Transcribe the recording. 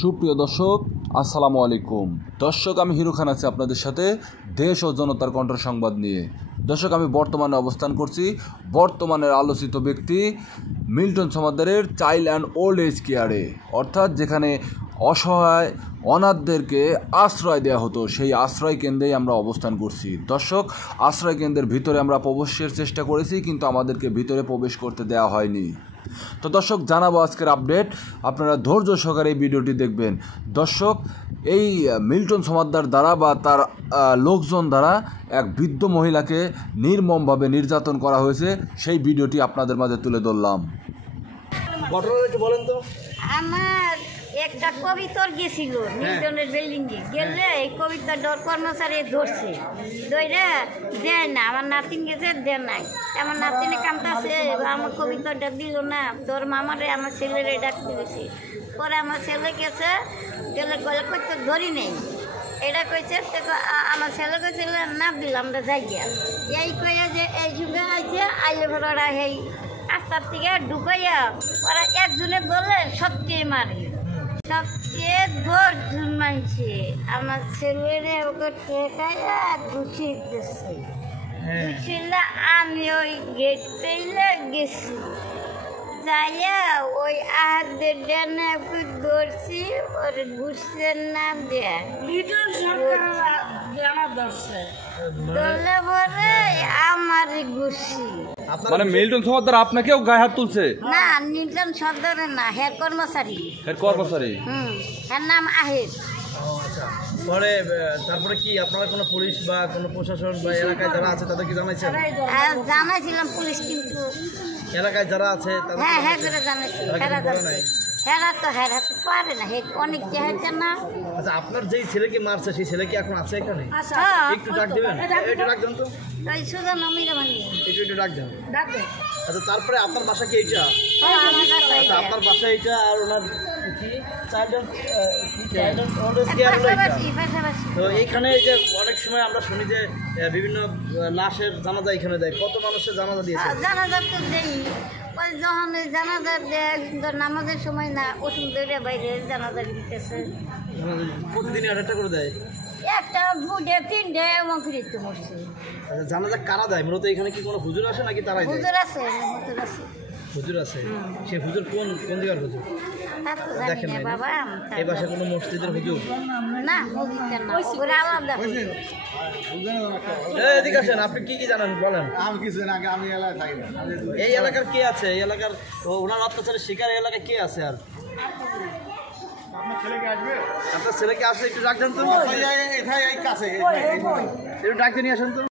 সুপ্রিয় দর্শক, আসসালামু আলাইকুম। দর্শক, আমি হিরু খান আছি আপনাদের সাথে দেশ ও জনতার কণ্ঠ সংবাদ নিয়ে। দর্শক, আমি বর্তমানে অবস্থান করছি বর্তমানের আলোচিত ব্যক্তি মিল্টন সমাদ্দারের চাইল্ড অ্যান্ড ওল্ড এজ কেয়ারে, অর্থাৎ যেখানে অসহায় অনাথদেরকে আশ্রয় দেওয়া হতো, সেই আশ্রয় কেন্দ্রেই আমরা অবস্থান করছি। দর্শক, আশ্রয় কেন্দ্রের ভিতরে আমরা প্রবেশের চেষ্টা করেছি, কিন্তু আমাদেরকে ভিতরে প্রবেশ করতে দেওয়া হয়নি। তো দর্শক, জানাবো আজকের আপডেট, আপনারা ধৈর্য সহকারে এই ভিডিওটি দেখবেন। দর্শক, এই মিল্টন সমাদ্দার দ্বারা বা তার লোকজন দ্বারা এক বৃদ্ধ মহিলাকে নির্মমভাবে নির্যাতন করা হয়েছে, সেই ভিডিওটি আপনাদের মাঝে তুলে ধরলাম। ঘটনাটা একটু বলেন তো। আমার একটা কবিতর গেছিল মিল্টনের বিল্ডিংয়ে গেলে, এই কবিতার ডর কর্মচারী ধরছে, ধরে দেয় না, আমার নাতিন গেছে দেয় নাই, আমার নাতিনে কামতাছে, আমার কবিতাটা দিল না, তোর মামারে আমার ছেলেরে ডাকতে গেছি। পরে আমার ছেলে গেছে, গেলে গলে করতে ধরি নেই, এটা কইছে, আমার ছেলে কইছিল না দিলাম আমরা যাই গিয়া, এই কয়ে যে এই যুগে আইছে, আইলে ভরা এই রাস্তার থেকে ঢুকাইয়া ওরা একজনে ধরলে সবচেয়ে মারে, সবচেয়ে দশজন মানছে। আমার ছেলেরে ওকে ঠেকাইয়া গুছিয়ে দিচ্ছে, গুছিয়ে আমি ওই গেট পেলে গেছি, যাইয়া ওই আহাদের ডেনে ধরছি, ওর গুছের নাম দেয়া ধরলে পরে আমার গুছি। মানে মিল্টন সমাদ্দার আপনাকেও গায়ে হাত তুলছে? না, মিল্টন সর্দারের না, হের কর্মচারী। হের নাম আহের। পরে তারপরে কি আপনারা কোনো পুলিশ বা কোনো প্রশাসন বা এলাকায় যারা আছে তাদের কি জানাইছেন? জানাইছিলাম পুলিশ, কিন্তু এলাকায় যারা আছে হ্যাঁ করে জানাইছি। হেরা তো পারে না, অনেক চেহারা না। আচ্ছা, আপনার যেই ছেলেকে মারছে সেই ছেলে কি এখন আছে এখানে? একটু ডাক দিবেন, একটু ডাক দেন তো। একটু ডাক দেন। আচ্ছা, তারপরে আপনার বাসা কি এইটা? আচ্ছা, আপনার বাসা এইটা, আর ওনার কি তো এইখানে যে অনেক সময় আমরা শুনি যে বিভিন্ন লাশের জানাজা এখানে দেয়, কত মানুষের জানাজা দিয়েছে? জানাজা তো দেই, ওই যখন জানাজা দেয় নামাজের সময় না, ওষুধ ধরে বাইরে জানাজা দিতেছে। প্রতিদিনই 8টা করে দেয়? একটা বুঝে 3টে এবং ফিরিতে মরছে। আচ্ছা, জানাজা কারা দেয় মূলত? এখানে কি কোনো হুজুর আসে নাকি তারাই দেয়? হুজুর আছে, হুজুর আছে। হুজুর আছে? সেই হুজুর কোন জায়গার হুজুর দেখেন না? বাবা এই বাসায় কোনো মসজিদের হুজুর না, মসজিদের না, ওরা আলাদা হুজুর। এদিকে আসেন, আপনি কি জানেন বলেন। আমি কিছু না, আমি এলাকায় থাকি না। এই এলাকার কে আছে? এই এলাকার ওনার অত্যাচারের শিকার এই এলাকায় কে আছে? আর আপনার ছেলেকে আসলে একটু ডাক দেন তো, এথায় এই কাছে একটু ডাক দিয়ে নিয়ে আসেন তো।